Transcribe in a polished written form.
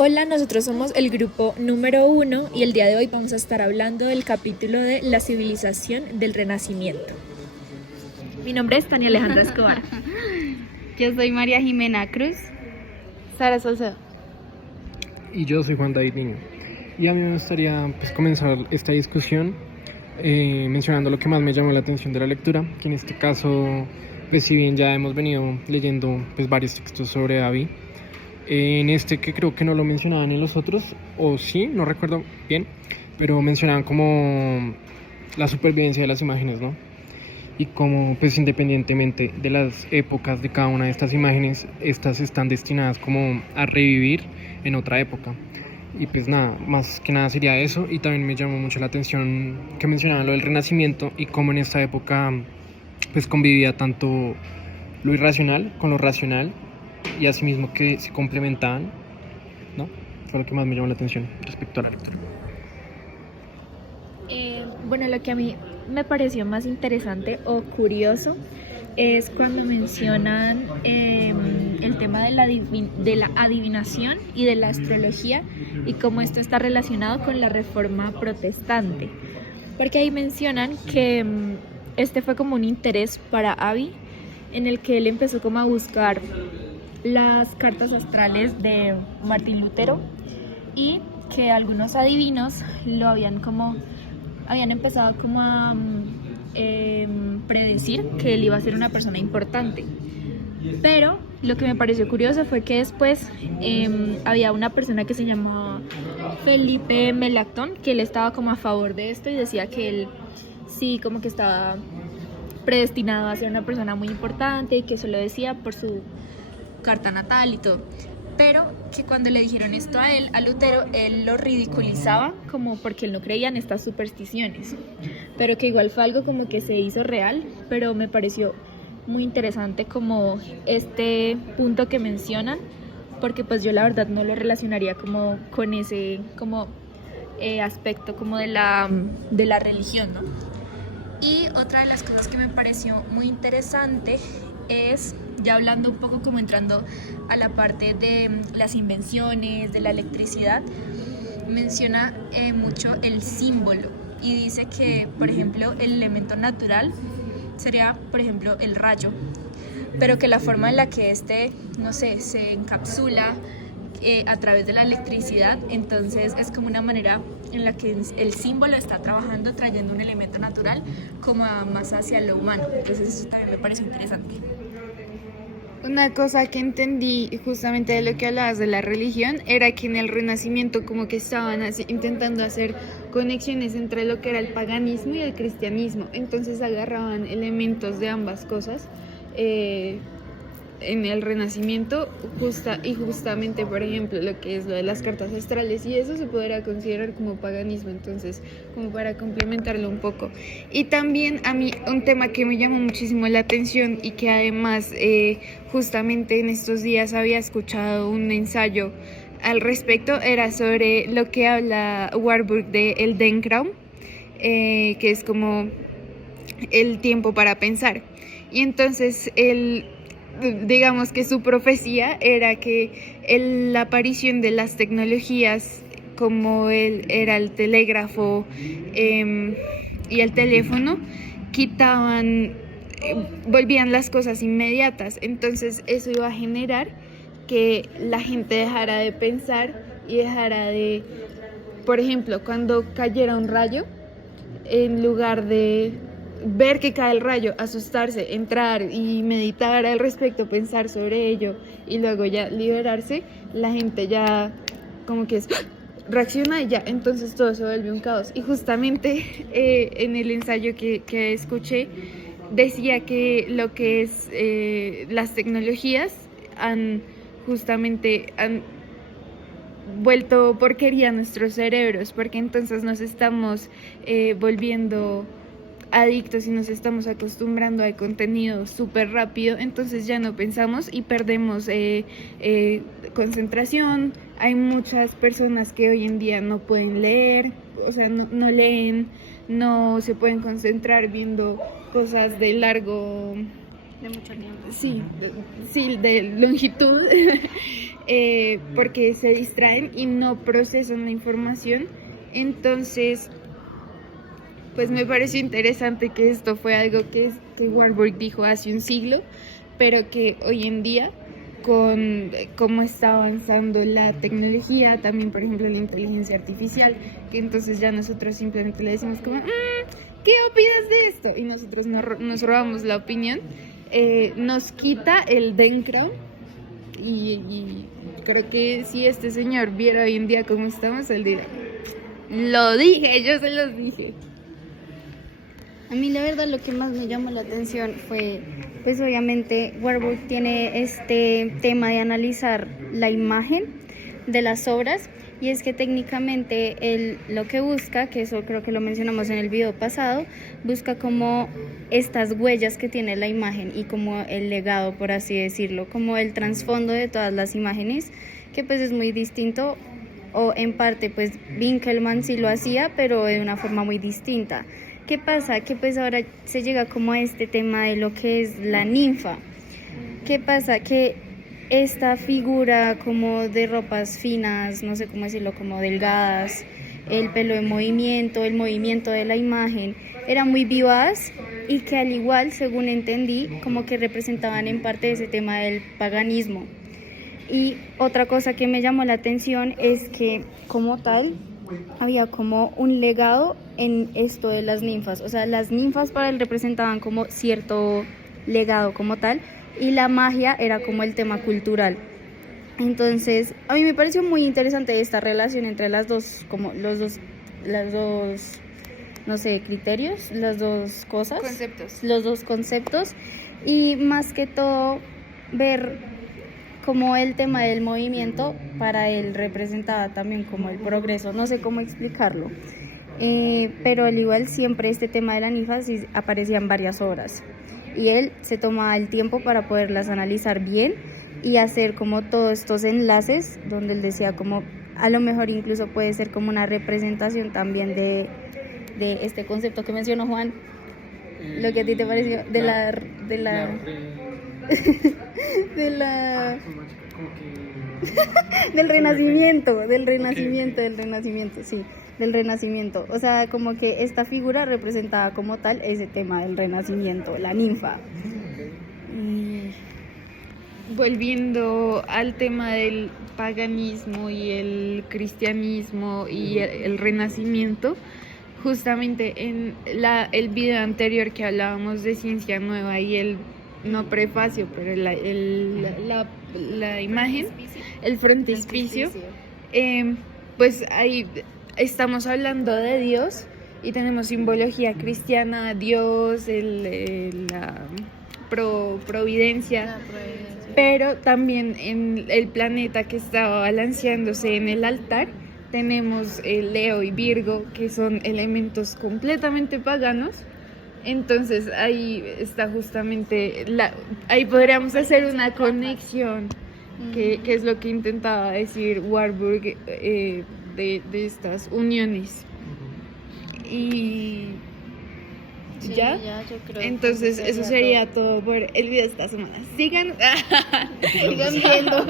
Hola, nosotros somos el grupo número 1 y el día de hoy vamos a estar hablando del capítulo de la civilización del Renacimiento. Mi nombre es Tania Alejandra Escobar. Yo soy María Jimena Cruz. Sara Salcedo. Y yo soy Juan David Niño. Y a mí me gustaría comenzar esta discusión mencionando lo que más me llamó la atención de la lectura, que en este caso, si bien ya hemos venido leyendo varios textos sobre Abby, en este que creo que no lo mencionaban en los otros, o sí, no recuerdo bien, pero mencionaban como la supervivencia de las imágenes, ¿no? Y como independientemente de las épocas de cada una de estas imágenes, estas están destinadas como a revivir en otra época. Y nada, más que nada sería eso. Y también me llamó mucho la atención que mencionaban lo del Renacimiento y cómo en esta época convivía tanto lo irracional con lo racional y asimismo que se complementaban, ¿no? Fue lo que más me llamó la atención respecto a la lectura. Bueno, lo que a mí me pareció más interesante o curioso es cuando mencionan el tema de la adivinación y de la astrología y cómo esto está relacionado con la Reforma Protestante. Porque ahí mencionan que este fue como un interés para Abby, en el que él empezó como a buscar las cartas astrales de Martín Lutero y que algunos adivinos lo habían empezado como a predecir que él iba a ser una persona importante. Pero lo que me pareció curioso fue que después había una persona que se llamaba Felipe Melanchthon, que él estaba como a favor de esto y decía que él sí como que estaba predestinado a ser una persona muy importante y que eso lo decía por su carta natal y todo. Pero que cuando le dijeron esto a él, a Lutero, él lo ridiculizaba como porque él no creía en estas supersticiones, pero que igual fue algo como que se hizo real. Pero me pareció muy interesante como este punto que mencionan, porque yo la verdad no lo relacionaría como con ese aspecto como de la religión, ¿no? Y otra de las cosas que me pareció muy interesante es, ya hablando un poco como entrando a la parte de las invenciones, de la electricidad, menciona mucho el símbolo y dice que, por ejemplo, el elemento natural sería, por ejemplo, el rayo, pero que la forma en la que se encapsula a través de la electricidad, entonces es como una manera en la que el símbolo está trabajando, trayendo un elemento natural como más hacia lo humano. Entonces eso también me parece interesante. Una cosa que entendí justamente de lo que hablabas de la religión era que en el Renacimiento como que estaban intentando hacer conexiones entre lo que era el paganismo y el cristianismo. Entonces agarraban elementos de ambas cosas en el Renacimiento justamente, por ejemplo, lo que es lo de las cartas astrales, y eso se podría considerar como paganismo, entonces como para complementarlo un poco. Y también a mí un tema que me llamó muchísimo la atención y que además justamente en estos días había escuchado un ensayo al respecto, era sobre lo que habla Warburg de el Denkraum, que es como el tiempo para pensar. Y entonces digamos que su profecía era que la aparición de las tecnologías como era el telégrafo y el teléfono volvían las cosas inmediatas. Entonces eso iba a generar que la gente dejara de pensar y dejara de, por ejemplo, cuando cayera un rayo, en lugar de ver que cae el rayo, asustarse, entrar y meditar al respecto, pensar sobre ello y luego ya liberarse, la gente ya como que reacciona y ya, entonces todo se vuelve un caos. Y justamente en el ensayo que escuché decía que lo que es las tecnologías han vuelto porquería a nuestros cerebros, porque entonces nos estamos volviendo adictos y nos estamos acostumbrando al contenido súper rápido, entonces ya no pensamos y perdemos concentración. Hay muchas personas que hoy en día no pueden leer, o sea, no leen, no se pueden concentrar viendo cosas de largo... De mucho tiempo. Sí, de longitud. porque se distraen y no procesan la información. Entonces, pues me pareció interesante que esto fue algo que Warburg dijo hace un siglo, pero que hoy en día, con cómo está avanzando la tecnología, también por ejemplo la inteligencia artificial, que entonces ya nosotros simplemente le decimos como, ¿qué opinas de esto? Y nosotros nos robamos la opinión, nos quita el Denkrau y creo que si este señor viera hoy en día cómo estamos, él dirá, lo dije, yo se los dije. A mí la verdad lo que más me llamó la atención fue, pues obviamente Warburg tiene este tema de analizar la imagen de las obras, y es que técnicamente él lo que busca, que eso creo que lo mencionamos en el video pasado, busca como estas huellas que tiene la imagen y como el legado, por así decirlo, como el trasfondo de todas las imágenes, que pues es muy distinto, o en parte pues Winkelmann sí lo hacía, pero de una forma muy distinta. ¿Qué pasa? Que pues ahora se llega como a este tema de lo que es la ninfa. ¿Qué pasa? Que esta figura como de ropas finas, no sé cómo decirlo, como delgadas, el pelo en movimiento, el movimiento de la imagen, era muy vivaz, y que al igual, según entendí, como que representaban en parte ese tema del paganismo. Y otra cosa que me llamó la atención es que como tal había como un legado en esto de las ninfas, o sea, las ninfas para él representaban como cierto legado como tal, y la magia era como el tema cultural. Entonces, a mí me pareció muy interesante esta relación entre las dos, como las dos, no sé, criterios, las dos cosas, los dos conceptos, y más que todo ver como el tema del movimiento para él representaba también como el progreso, no sé cómo explicarlo, pero al igual siempre este tema de la ninfa sí aparecía en varias obras, y él se tomaba el tiempo para poderlas analizar bien y hacer como todos estos enlaces donde él decía como a lo mejor incluso puede ser como una representación también de este concepto que mencionó Juan, lo que a ti te pareció de la del renacimiento, sí, del renacimiento. O sea, como que esta figura representaba como tal ese tema del renacimiento, la ninfa. Volviendo al tema del paganismo y el cristianismo y el renacimiento, justamente en el video anterior que hablábamos de ciencia nueva y el no prefacio, pero la imagen, el frontispicio, pues ahí estamos hablando de Dios y tenemos simbología cristiana, Dios, la providencia, pero también en el planeta que estaba balanceándose en el altar tenemos Leo y Virgo, que son elementos completamente paganos. Entonces ahí está justamente, ahí podríamos hacer una conexión, que es lo que intentaba decir Warburg, de estas uniones. Y ¿ya? Yo creo. Entonces eso sería todo por el video de esta semana. Sigan Sigan viendo.